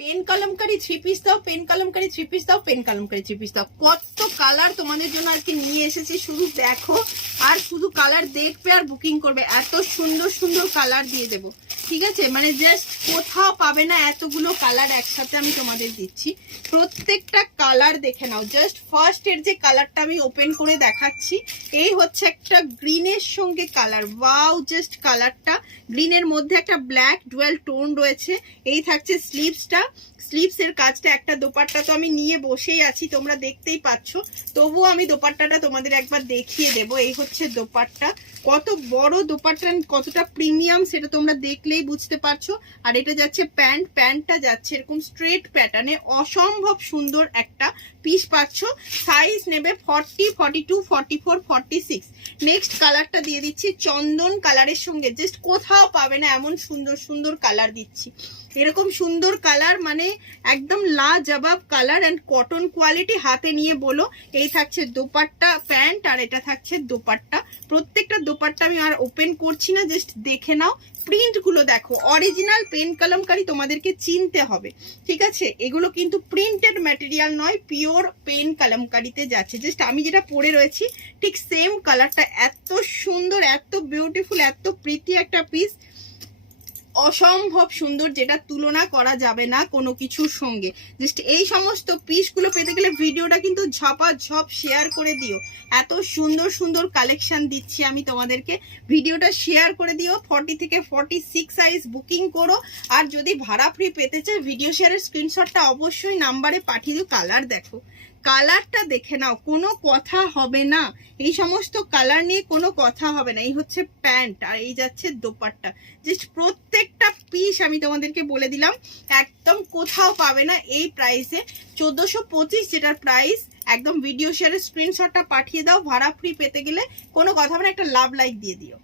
Pen kalamkari 3 piece দাও, pen kalamkari 3 piece দাও, pen kalamkari 3 piece দাও। কত কালার তোমাদের জন্য আর কি নিয়ে এসেছি, শুধু দেখো আর শুধু কালার দেখবে আর বুকিং করবে। এত সুন্দর সুন্দর কালার দিয়ে দেবো, ঠিক আছে? মানে জাস্ট কোথাও পাবে না এতগুলো কালার একসাথে আমি তোমাদের দিচ্ছি। প্রত্যেকটা কালার দেখে নাও। জাস্ট ফার্স্ট এর যে কালারটা আমি ওপেন করে দেখাচ্ছি, এই হচ্ছে একটা গ্রিনের সঙ্গে কালার। ওয়াও, জাস্ট কালারটা গ্রিনের মধ্যে একটা ব্ল্যাক ডুয়েল টোন রয়েছে। এই থাকছে স্লিভসটা, স্লিভস এর কাজটা। একটা দোপাট্টা তো আমি নিয়ে বসেই আছি, তোমরা দেখতেই পাচ্ছ, তবুও আমি দোপাট্টাটা তোমাদের একবার দেখিয়ে দেব। এই হচ্ছে দোপাট্টা, কত বড় দোপাট্টা, কতটা প্রিমিয়াম সেটা তোমরা দেখলেই বুঝতে পারছো। আর এটা যাচ্ছে প্যান্ট, প্যান্টটা যাচ্ছে এরকম স্ট্রেট প্যাটার্নে, অসম্ভব সুন্দর একটা পিস পাচ্ছ। সাইজ নেবে 40, 42, 44, 46। নেক্সট কালারটা দিয়ে দিচ্ছি চন্দন কালারের সঙ্গে, জাস্ট কোথাও পাবে না এমন সুন্দর সুন্দর কালার দিচ্ছি। এরকম সুন্দর কালার মানে একদম লাজবাব কালার অ্যান্ড কটন কোয়ালিটি। হাতে নিয়ে বলো। এই থাকছে দোপাট্টা, প্যান্ট, আর এটা থাকছে দোপাট্টা। প্রত্যেকটা দোপাট্টা আমি আর ওপেন করছি না, জাস্ট দেখে নাও। প্রিন্ট গুলো দেখো, অরিজিনাল পেন কলমকারি তোমাদেরকে চিনতে হবে, ঠিক আছে? এগুলো কিন্তু প্রিন্টেড ম্যাটেরিয়াল নয়, পিওর পেন কলমকারিতে যাচ্ছে। জাস্ট আমি যেটা পরে রয়েছি ঠিক সেম কালারটা। এত সুন্দর, এত বিউটিফুল, এত প্রীতি একটা পিস, অসম্ভব সুন্দর, যেটা তুলনা করা যাবে না কোনো কিছুর সঙ্গে। জাস্ট এই সমস্ত পিসগুলো পেতে গেলে ভিডিওটা কিন্তু ঝপাঝপ শেয়ার করে দিও। এত সুন্দর সুন্দর কালেকশন দিচ্ছি আমি তোমাদেরকে, ভিডিওটা শেয়ার করে দিও। 40 থেকে 46 সাইজ বুকিং করো। আর যদি ভাড়া ফ্রি পেতে চাই, ভিডিও শেয়ারের স্ক্রিনশটটা অবশ্যই নাম্বারে পাঠিয়ে দিও। কালার দেখো, কালারটা দেখে নাও, কোনো কথা হবে না। এই সমস্ত কালার নিয়ে কোনো কথা হবে না। এই হচ্ছে প্যান্ট আর এই যাচ্ছে দোপাট্টা। জাস্ট প্রত্যেকটা পিস আমি তোমাদেরকে বলে দিলাম, একদম কোথাও পাবে না এই প্রাইসে। 1425 যেটার প্রাইস, একদম ভিডিও শেয়ারের স্ক্রিনশটটা পাঠিয়ে দাও। ভাড়া ফ্রি পেতে গেলে কোনো কথা হবে না, একটা লাভ লাইক দিয়ে দিও।